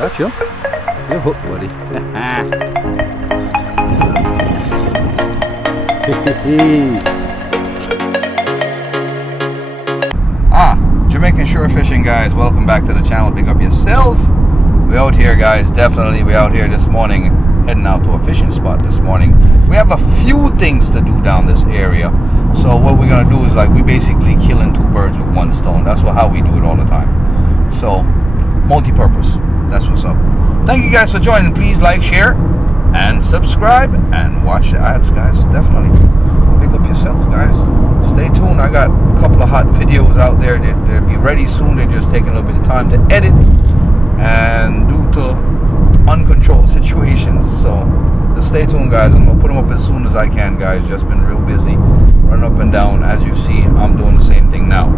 Got you. You're hooked, buddy. Jamaican shore fishing, guys. Welcome back to the channel. Big up yourself. We out here, guys. Definitely we out here this morning, heading out to a fishing spot this morning. We have a few things to do down this area. So what we're gonna do is like we basically killing two birds with one stone. That's how we do it all the time. So multi-purpose. That's what's up. Thank you guys for joining. Please like, share, and subscribe, and watch the ads, guys. Definitely. Big up yourself, guys. Stay tuned. I got a couple of hot videos out there. They'll be ready soon. They're just taking a little bit of time to edit, and due to uncontrolled situations. So just stay tuned, guys. I'm gonna put them up as soon as I can, guys. Just been real busy, running up and down. As you see, I'm doing the same thing now.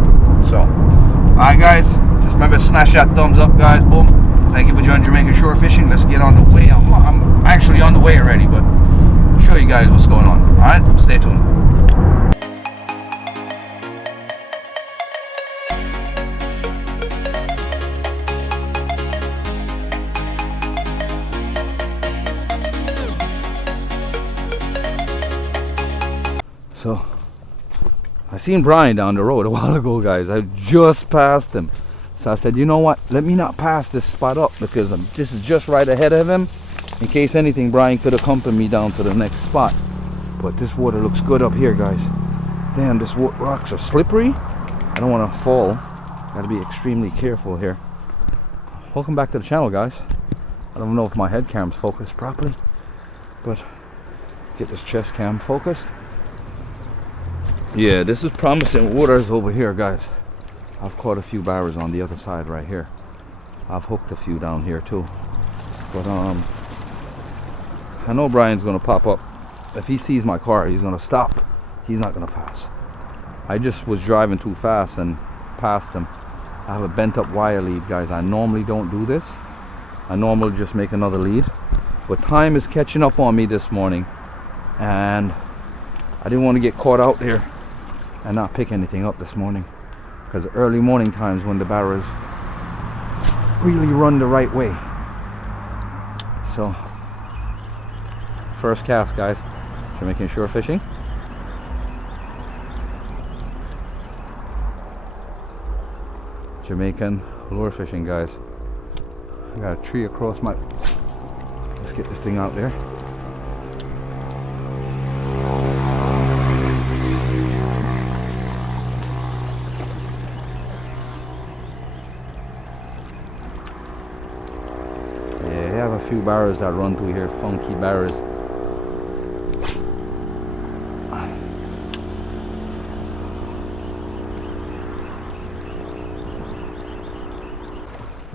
So, all right, guys. Just remember to smash that thumbs up, guys. Boom. Thank you for joining Jamaican shore fishing. Let's get on the way. I'm actually on the way already, but I'll show you guys what's going on. All right, stay tuned. So, I seen Brian down the road a while ago, guys. I just passed him. So I said, you know what? Let me not pass this spot up because this is just right ahead of him. In case anything, Brian could accompany me down to the next spot. But this water looks good up here, guys. Damn, this rocks are slippery. I don't want to fall. Gotta be extremely careful here. Welcome back to the channel, guys. I don't know if my head cam's focused properly, but get this chest cam focused. Yeah, this is promising waters over here, guys. I've caught a few barras on the other side right here. I've hooked a few down here too. But I know Brian's gonna pop up. If he sees my car, he's gonna stop. He's not gonna pass. I just was driving too fast and passed him. I have a bent up wire lead, guys. I normally don't do this. I normally just make another lead. But time is catching up on me this morning, and I didn't want to get caught out there and not pick anything up this morning, because early morning times when the barras really run the right way. So first cast, guys. Jamaican shore fishing. Jamaican lure fishing, guys. I got a tree across my... Let's get this thing out there. A few barras that run through here, funky barras.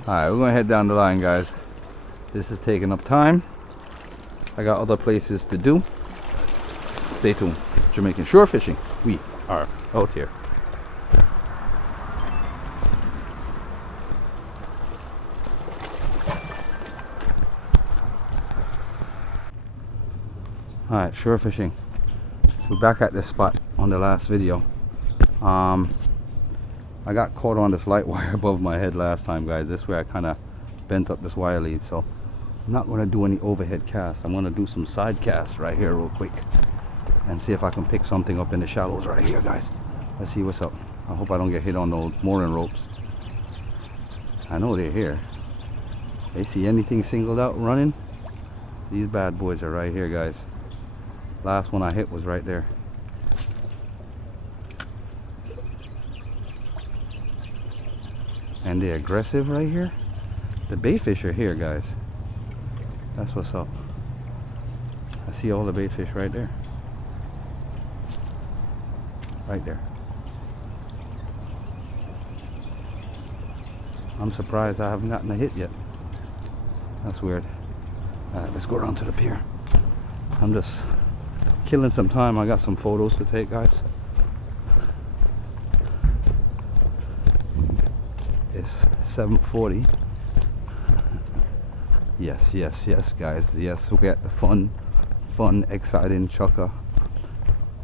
Alright, we're gonna head down the line, guys. This is taking up time. I got other places to do. Stay tuned. Jamaican shore fishing. We are out here. Alright, shore fishing. We're back at this spot on the last video. I got caught on this light wire above my head last time, guys. This way I kind of bent up this wire lead, so I'm not going to do any overhead casts. I'm going to do some side casts right here real quick and see if I can pick something up in the shallows right here, guys. Let's see what's up. I hope I don't get hit on those mooring ropes. I know they're here. They see anything singled out running? These bad boys are right here, guys. Last one I hit was right there. And they're aggressive right here. The bait fish are here, guys. That's what's up. I see all the bait fish right there. Right there. I'm surprised I haven't gotten a hit yet. That's weird. Let's go around to the pier. I'm just killing some time. I got some photos to take, guys. It's 7:40. Yes, yes, yes, guys. Yes, we got the fun, exciting Chukka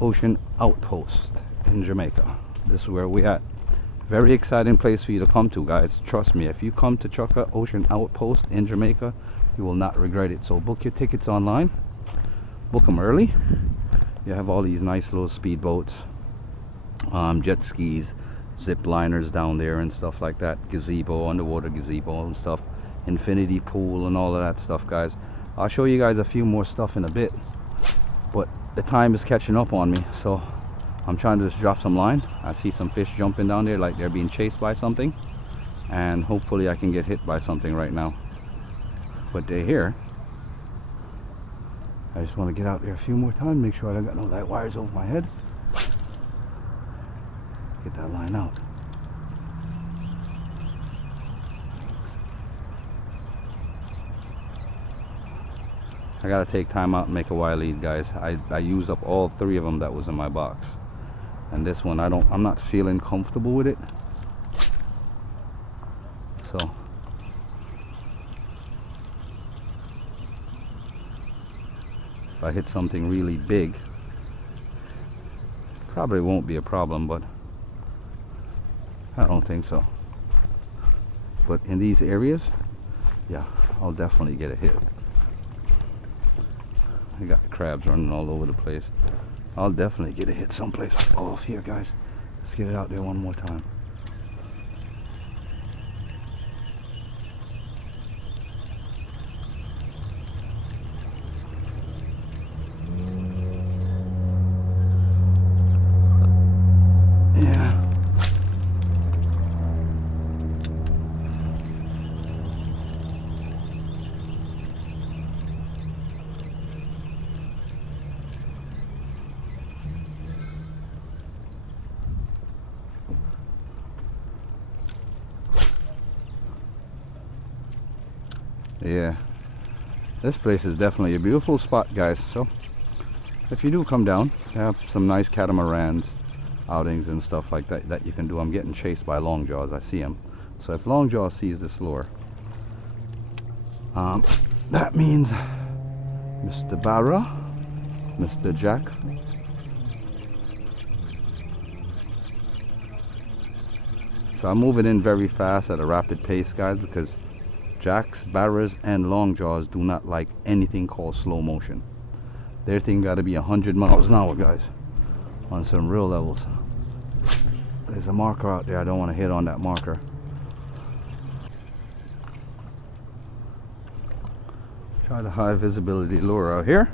Ocean Outpost in Jamaica. This is where we at. Very exciting place for you to come to, guys. Trust me, if you come to Chukka Ocean Outpost in Jamaica, you will not regret it. So book your tickets online, book them early. You have all these nice little speedboats, jet skis, zip liners down there and stuff like that, gazebo, underwater gazebo and stuff, infinity pool and all of that stuff, guys. I'll show you guys a few more stuff in a bit, but the time is catching up on me, so I'm trying to just drop some line. I see some fish jumping down there like they're being chased by something, and hopefully I can get hit by something right now, but they're here. I just want to get out there a few more times, make sure I don't got no light wires over my head. Get that line out. I gotta take time out and make a wire lead, guys. I used up all 3 of them that was in my box, and this one I'm not feeling comfortable with it. So if I hit something really big, probably won't be a problem, but I don't think so. But in these areas, yeah, I'll definitely get a hit. I got crabs running all over the place. I'll definitely get a hit someplace off here, guys. Let's get it out there one more time. Yeah, this place is definitely a beautiful spot, guys. So if you do come down, they have some nice catamarans outings and stuff like that that you can do. I'm getting chased by longjaws. I see them. So if longjaw sees this lure, that means Mr. Barra, Mr. Jack, so I'm moving in very fast at a rapid pace, guys, because jacks, barras, and longjaws do not like anything called slow motion. Their thing got to be 100 miles an hour, guys, on some real levels. There's a marker out there. I don't want to hit on that marker. Try the high visibility lure out here.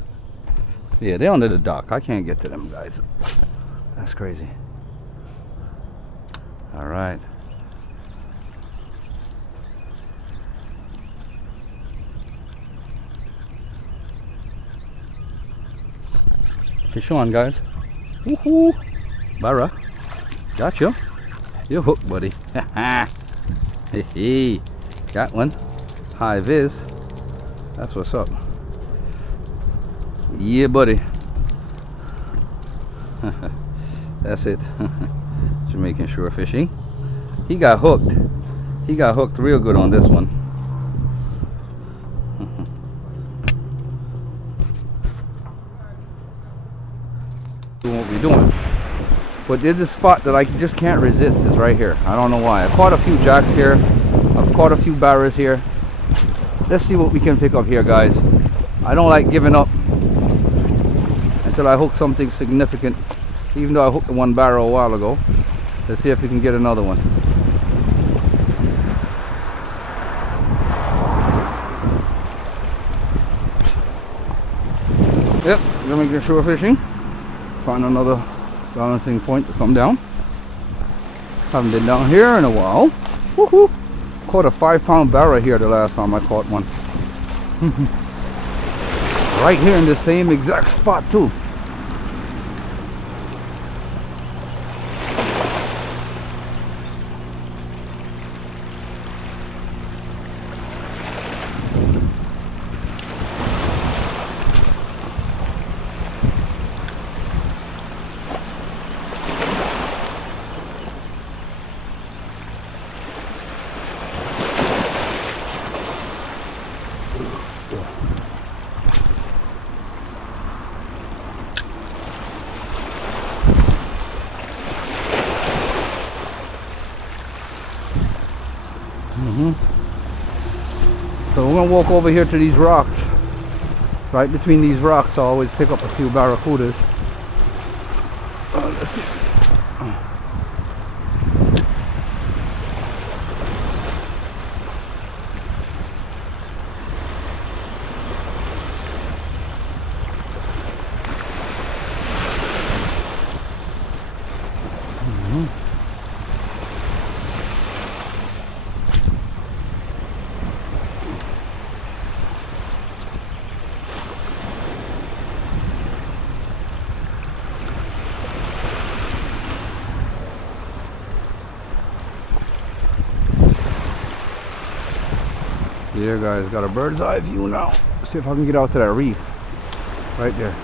Yeah, they're under the dock. I can't get to them, guys. That's crazy. All right. Fish on, guys. Woohoo! Barra. Gotcha. You're hooked, buddy. Hey, got one. High vis. That's what's up. Yeah, buddy. That's it. Jamaican shore fishing. He got hooked. He got hooked real good on this one. Doing what we're doing. But there's a spot that I just can't resist, is right here. I don't know why. I caught a few jacks here. I've caught a few barras here. Let's see what we can pick up here, guys. I don't like giving up until I hook something significant. Even though I hooked the one barra a while ago. Let's see if we can get another one. Yep, Jamaican shore fishing. Find another balancing point to come down. Haven't been down here in a while. Woohoo! Caught a 5-pound barra here the last time I caught one. Right here in the same exact spot too. So we're gonna walk over here to these rocks. Right between these rocks, I always pick up a few barracudas. Let's see. There, guys, got a bird's eye view now. See if I can get out to that reef right there.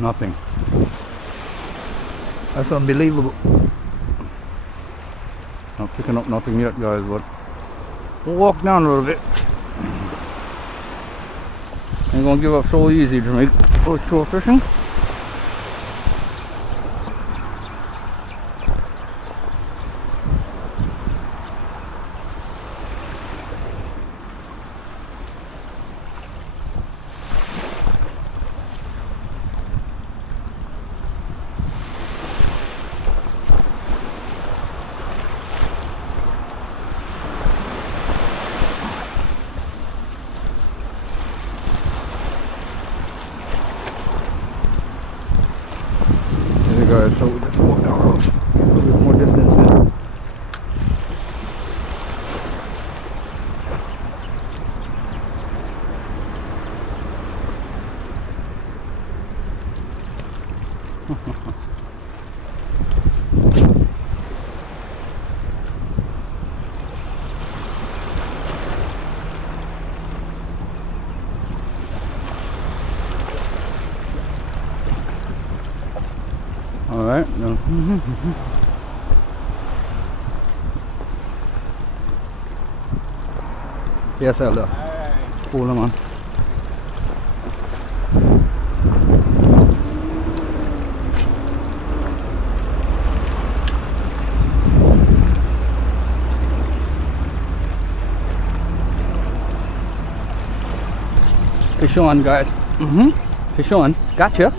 Nothing. That's unbelievable. Not picking up nothing yet, guys, but we'll walk down a little bit. Ain't gonna give up so easy, Jamaica. Go shore fishing. Guys, so we just walk down the road, a little bit more distance in. All right. No. Yes, Elder. Pull them on. Fish on, guys. Fish on. Gotcha.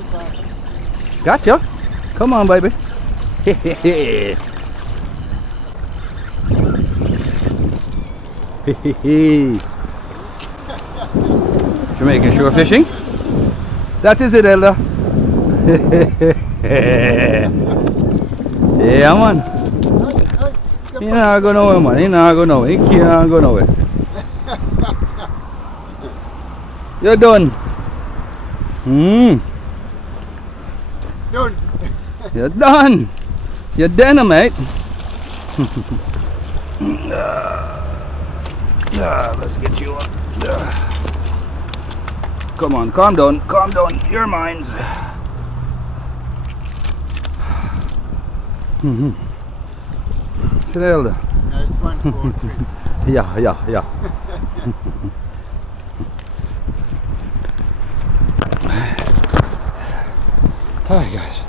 Gotcha. Come on, baby. Jamaican shore fishing. That is it, Elder. Yeah, man. He not go nowhere, man. He not go nowhere. He can't go nowhere. You're done. Done. You're done. You're dynamite. Let's get you up. Come on, calm down, your minds. Snäll. Nice one, poetry. Yeah. Hi guys,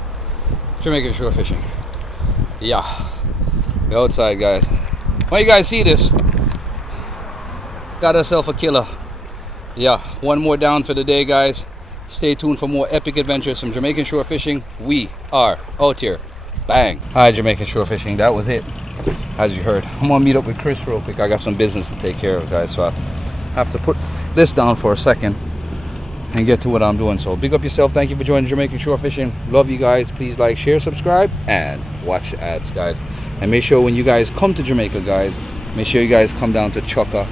Jamaican shore fishing. Yeah, we're outside, guys. When you guys see this, got ourselves a killer. Yeah, one more down for the day, guys. Stay tuned for more epic adventures from Jamaican shore fishing. We are out here. Bang. Hi, Jamaican shore fishing. That was it, as you heard. I'm gonna meet up with Chris real quick. I got some business to take care of, guys, so I have to put this down for a second and get to what I'm doing. So big up yourself. Thank you for joining Jamaican shore fishing. Love you guys. Please like, share, subscribe, and watch the ads, guys. And make sure when you guys come to Jamaica, guys, make sure you guys come down to Chukka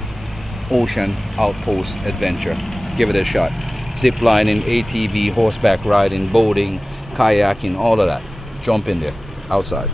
Ocean Outpost Adventure. Give it a shot. Zip lining, ATV, horseback riding, boating, kayaking, all of that. Jump in there outside.